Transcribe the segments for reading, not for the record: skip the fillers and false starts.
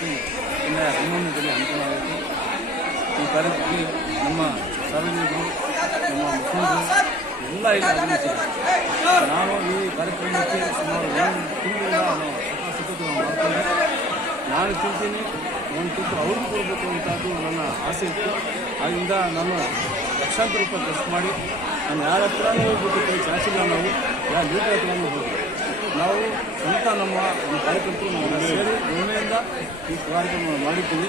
ಕಾರ್ಯಕ್ರಮಕ್ಕೆ ಇನ್ನ 11ನೇ ಹಮ್ಮಿಕೊಳ್ಳಲಾಯಿತು. ಈ ಕಾರ್ಯಕ್ರಮಕ್ಕೆ ನಮ್ಮ ಸಾರ್ವಜನಿಕರು, ನಮ್ಮ ಮುಖಂಡರು ಎಲ್ಲ ಇಲ್ಲಿ ಆಗಮಿಸಿದ್ದಾರೆ. ನಾನು ಈ ಕಾರ್ಯಕ್ರಮಕ್ಕೆ ಸುಮಾರು 1 ತಿಂಗಳಿಂದ ಸತತ ಮಾಡ್ಕೊಂಡೆ. ನಾನು ತಿಂತೀನಿ, ಒಂದು ತುತ್ತು ಅವ್ರಿಗೂ ಕೊಡಬೇಕು ಅಂತದ್ದು ನನ್ನ ಆಸೆ ಇತ್ತು. ಆದ್ದರಿಂದ ನಾನು ಲಕ್ಷಾಂತರ ರೂಪಾಯಿ ಖರ್ಚು ಮಾಡಿ ನಾನು ಯಾರ ಹತ್ರನೂ ಹೋಗ್ಬಿಟ್ಟು ಕೈ ಚಾಚಿಲ್ಲ. ನಾವು ಯಾರ ಲೀಡರ್ ಹತ್ರನೂ ಹೋಗಿ ನಾವು ಸ್ವಂತ ನಮ್ಮ ಕಾರ್ಯಕರ್ತರು ನಾವು ಸೇರಿ ಹೆಮ್ಮೆಯಿಂದ ಈ ಕಾರ್ಯಕ್ರಮ ಮಾಡಿದ್ದೀವಿ.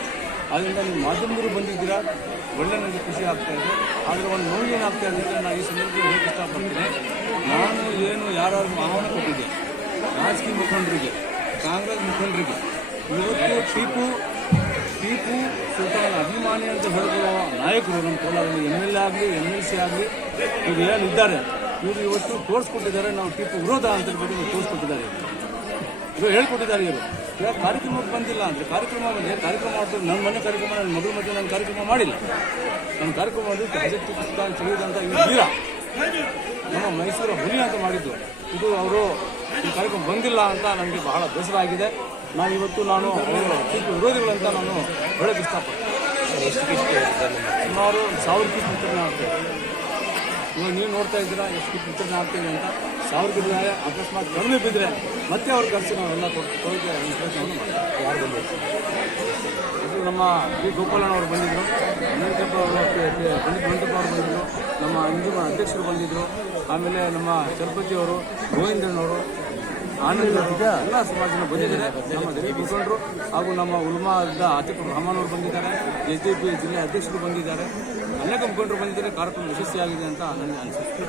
ಆದ್ದರಿಂದ ನೀವು ಮಾಧ್ಯಮದವರು ಬಂದಿದ್ದೀರಾ, ಒಳ್ಳೆ ನನಗೆ ಖುಷಿ ಆಗ್ತಾ ಇದೆ. ಆದರೆ ಒಂದು ನೋವು ಏನಾಗ್ತಾ ಇದೆ ಅಂದರೆ ನಾನು ಈ ಸಂದರ್ಭದಲ್ಲಿ ಹೇಳಕ್ಕೆ ಇಷ್ಟಪಡ್ತೀನಿ. ನಾನು ಏನು ಯಾರಾದ್ರೂ ಆಹ್ವಾನ ಕೊಟ್ಟಿದ್ದೆ ರಾಜಕೀಯ ಮುಖಂಡರಿಗೆ, ಕಾಂಗ್ರೆಸ್ ಮುಖಂಡರಿಗೆ, ಇವತ್ತು ಟಿಪ್ಪು ಸುಲ್ತಾನ್ ಅಭಿಮಾನಿ ಅಂತ ಹೇಳಿಕೊಳ್ಳುವ ನಾಯಕರು ನಮ್ಮ ಕೋಲಾರಲ್ಲಿ MLA ಆಗಲಿ MLC ಆಗಲಿ ಇವರು ಏನಿದ್ದಾರೆ, ಇವರು ಇವತ್ತು ತೋರಿಸ್ಕೊಟ್ಟಿದ್ದಾರೆ. ನಾವು ಟಿಪ್ಪು ವಿರೋಧ ಅಂತ ಹೇಳ್ಬಿಟ್ಟು ಇವರು ತೋರಿಸ್ಕೊಟ್ಟಿದ್ದಾರೆ. ಇವರು ಹೇಳ್ಕೊಟ್ಟಿದ್ದಾರೆ. ಇವಾಗ ಕಾರ್ಯಕ್ರಮಕ್ಕೆ ಬಂದಿಲ್ಲ ಅಂದರೆ ಕಾರ್ಯಕ್ರಮ ಮಾಡ್ತಾರೆ. ನನ್ನ ಮನೆ ಕಾರ್ಯಕ್ರಮ, ನನ್ನ ಮಗಳ ಮಧ್ಯೆ ನನ್ನ ಕಾರ್ಯಕ್ರಮ ಮಾಡಿಲ್ಲ. ನನ್ನ ಕಾರ್ಯಕ್ರಮ ಮಾಡಿದ್ದು ಹಜರತ್ ಟಿಪ್ಪು ಸುಲ್ತಾನ್ ಚಳಿದಂತ ಇವರು ವೀರ, ನಮ್ಮ ಮೈಸೂರು ಹುಲಿ ಅಂತ ಮಾಡಿದ್ದು. ಇದು ಅವರು ಈ ಕಾರ್ಯಕ್ರಮ ಬಂದಿಲ್ಲ ಅಂತ ನನಗೆ ಬಹಳ ಬೇಸರ ಆಗಿದೆ. ಟಿಪ್ಪು ವಿರೋಧಿಗಳಂತ ನಾನು ಹೇಳೋಕ್ಕೆ ಇಷ್ಟಪಡ್ತೀನಿ. ಸುಮಾರು 1000 ಕಿಟ್ ವಿತರಣೆ ಆಗ್ತಾಯಿದೆ. ಇವಾಗ ನೀವು ನೋಡ್ತಾ ಇದ್ದೀರಾ ಎಷ್ಟು ಕಿಟ್ ವಿತರಣೆ ಆಗ್ತಾಯಿದೆ ಅಂತ. 1000 ಕಿಟ್ ಅಕಸ್ಮಾತ್ ಕಡಿಮೆ ಬಿದ್ದರೆ ಮತ್ತೆ ಅವ್ರ ಖರ್ಚು ನಾವೆಲ್ಲ ಕೊಡೋಕ್ಕೆ ಯಾರು ಬಂದಿದ್ರು. ಇದು ನಮ್ಮ ಗೋಪಾಲಣ್ಣ ಅವರು ಬಂದಿದ್ದರು, ಮಂಟಪ ಅವರು ಬಂದಿದ್ದರು, ನಮ್ಮ ಹಿಂದೂ ಅಧ್ಯಕ್ಷರು ಬಂದಿದ್ದರು, ಆಮೇಲೆ ನಮ್ಮ ಚಲಪತಿ ಅವರು, ಗೋವಿಂದಣ್ಣವರು, ಆನಂದ್ ಎಲ್ಲ ಸಮಾಜನ ಬಂದಿದ್ದಾರೆ. ನಮ್ಮ ದಲಿತ ಮುಖಂಡರು ಹಾಗೂ ನಮ್ಮ ಉಲ್ಮಾದ ಆತಿಫ್ ರಹಮಾನ್ ಅವರು ಬಂದಿದ್ದಾರೆ. SDP ಜಿಲ್ಲೆ ಅಧ್ಯಕ್ಷರು ಬಂದಿದ್ದಾರೆ. ಅನೇಕ ಮುಖಂಡರು ಬಂದಿದ್ದಾರೆ. ಕಾರ್ಯಕ್ರಮ ಯಶಸ್ವಿಯಾಗಿದೆ ಅಂತ ನನಗೆ ಅನಿಸುತ್ತೆ.